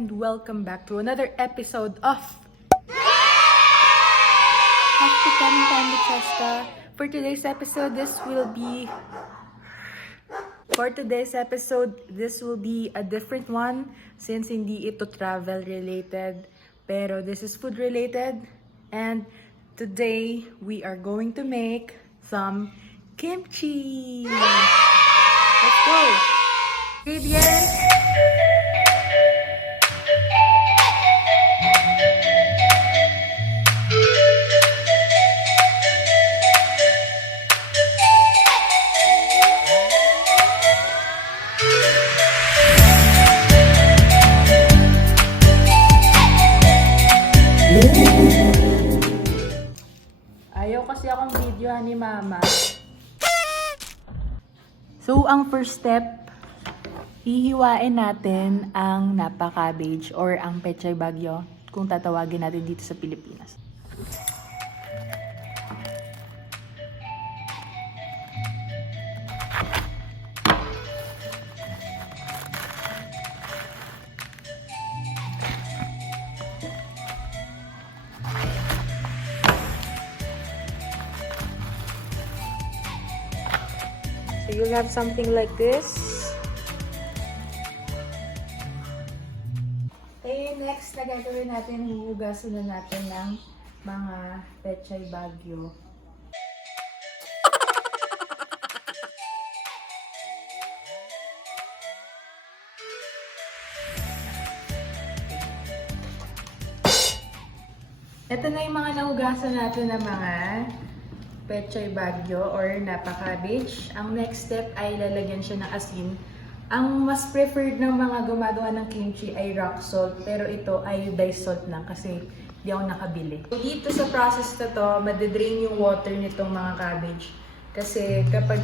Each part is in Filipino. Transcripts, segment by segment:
and welcome back to another episode of Hospitality Time with Cheska. For today's episode, this will be a different one since hindi ito travel related, pero this is food related, and today we are going to make some kimchi. Let's go! Ingredients. Ayaw kasi akong video ni Mama. So, ang first step, hihiwain natin ang napa cabbage or ang pechay bagyo kung tatawagin natin dito sa Pilipinas. So you'll have something like this. Okay, next na gagawin natin, huhugasan na natin ng mga pechay bagyo. Ito na yung mga nahugasan natin ng mga pechay bagyo or napa cabbage. Ang next step ay lalagyan siya ng asin. Ang mas preferred ng mga gumagawa ng kimchi ay rock salt, pero ito iodized salt lang kasi di ako nakabili. So, dito sa process na to, madidrain yung water nitong mga cabbage. Kasi kapag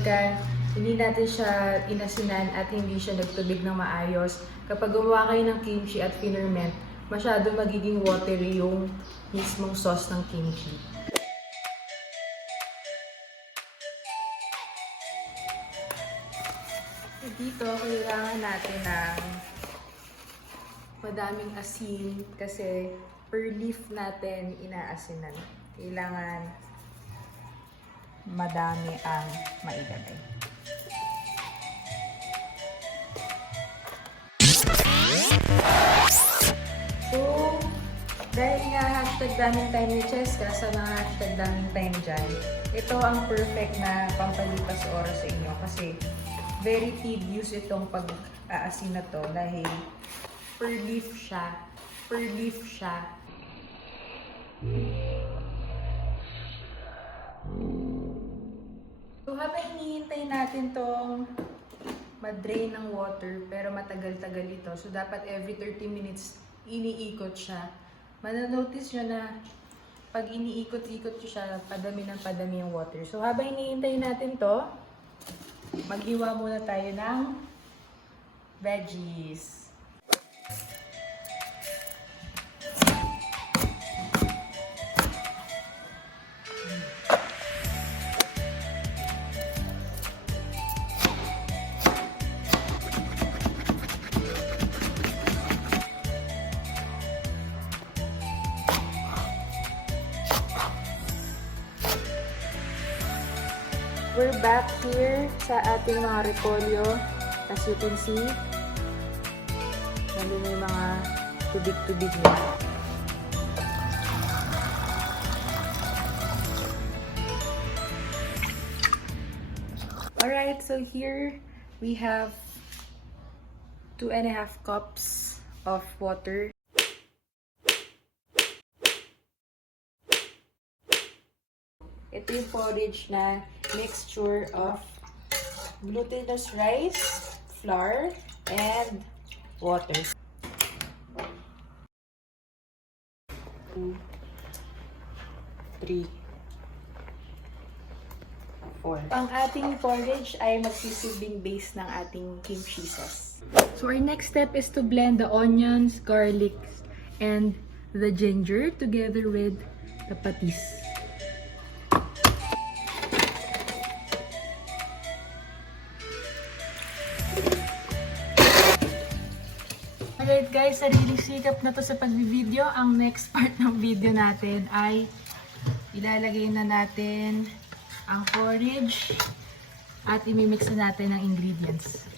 hindi natin siya inasinan at hindi siya nagtubig ng maayos, kapag gumawa kayo ng kimchi at finerment, masyado magiging watery yung mismong sauce ng kimchi. Dito, kailangan natin ng madaming asin kasi per leaf natin inaasinan. Kailangan madami ang mailagay. So, dahil nga hashtag daming time ni Cheska sa mga hashtag daming time dyan, ito ang perfect na pampalipas oras sa inyo kasi very tedious itong pag-aasin na to dahil per leaf siya. So habang hinihintay natin tong madrain ng water, pero matagal-tagal ito. So dapat every 30 minutes iniikot siya. Mananotice nyo na pag iniikot-ikot siya, padami ng padami yung water. So habang hinihintay natin to, maghiwa muna tayo ng veggies. We're back here sa ating mga repolyo. As you can see, nandun yung mga tubig-tubig niya. Alright, so here we have 2.5 cups of water. Ito yung porridge na mixture of glutinous rice, flour, and water. 2, 3, 4. Ang ating porridge ay magsisilbing base ng ating kimchi sauce. So our next step is to blend the onions, garlic, and the ginger together with the patis. Alright guys, sariling sikap na to sa pag-video. Ang next part ng video natin ay ilalagay na natin ang porridge at imimix na natin ang ingredients.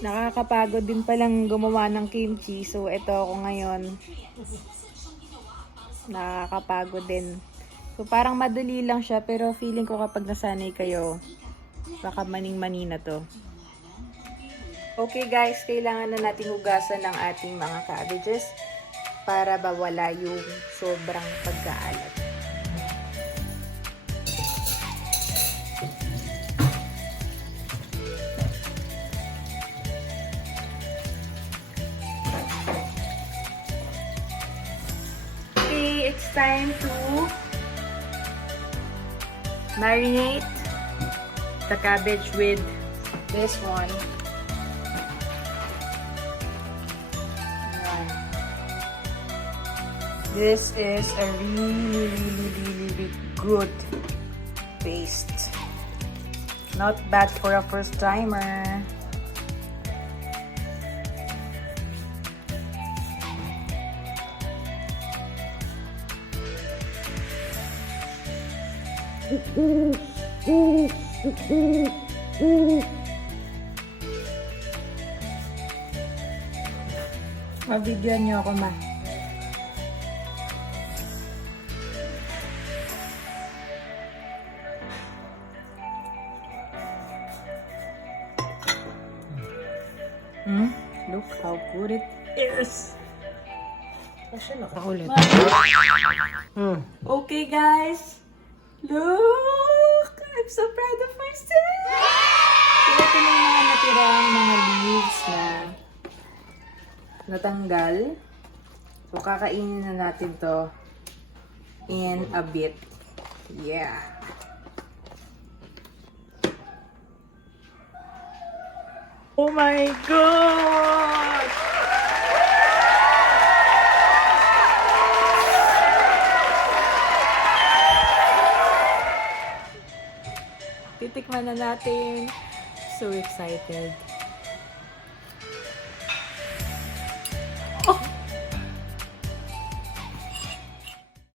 Nakakapagod din palang gumawa ng kimchi. So, ito ako ngayon. Nakakapagod din. So, parang madali lang siya. Pero feeling ko kapag nasanay kayo, baka maning-mani na to. Okay guys, kailangan na natin hugasan ng ating mga cabbages para bawala yung sobrang pagkaalat. It's time to marinate the cabbage with this one. This is a really good paste. Not bad for a first timer. Mabigyan niyo ako, ma. Look how good it is. Okay, guys. Look! I'm so proud of myself! So, ito na yung mga natirang mga leaves na natanggal. So, kakainin na natin to in a bit. Yeah! Oh my God! Titikman na natin. So excited.